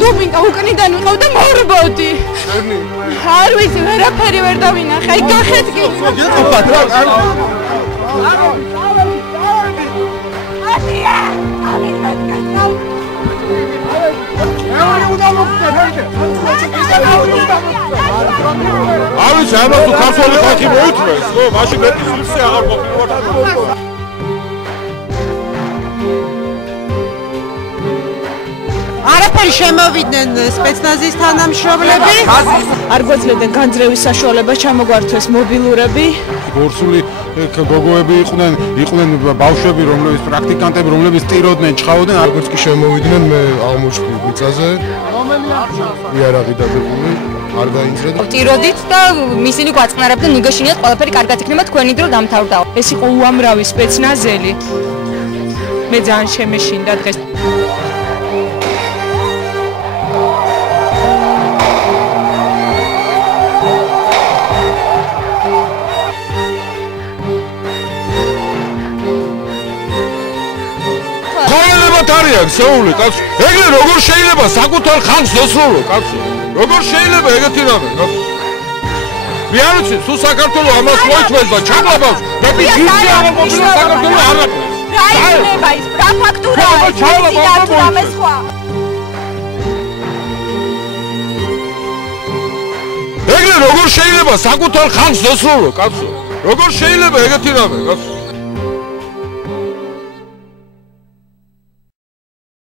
დუმინკა უკნიდან ვიყავ და მორბოდი. არ ვიცი, ვერაფერი ვერ დავინახე. აი გახეთკი. გეყოფათ რა. არ ვიცი, ამას თუ ქართველი ხალხი მოითმეს, ხო, მაშინ მეტი სულსე აღარ ყოფილა. არაფერი შემოვიდნენ სპეცნაზის თანამშრომლები. არ გვეძლებდნენ განძრევის საშუალება ჩამოგვართვეს მობილურები. გორსული გოგოები იყვნენ ბავშვები, რომლებიც პრაქტიკანტები, რომლებიც ტიროდნენ, ჩხაოდნენ, როგორც კი შემოვიდნენ, მე აღმოჩნდი მიწაზე. იარაღი დაგებული, არ დაინძრე და ტიროდით და ისინი გვაწყნარებდნენ, ნიგაშინიათ ყველაფერი კარგად იქნება, თქვენი დრო დამთავრდა. ეს იყო უამრავი სპეცნაზელი. მე ძალიან შემეშინდა დღეს. არიან შეული კაცო. ეგრე როგორ შეიძლება საკუთარ ხალხს ესრულო კაცო? როგორ შეიძლება ეგეთი რამე კაცო? მე არ ვიცი, თუ საქართველოს ამას მოითმეს და ჩაგლაბავს, მეტი ჯირი აღარ მობილა საქართველოს არაფერს. რა იქნება ის? რა ფაქტურაა? რამე სხვა. ეგრე როგორ შეიძლება საკუთარ ხალხს ესრულო კაცო? როგორ შეიძლება ეგეთი რამე კაცო?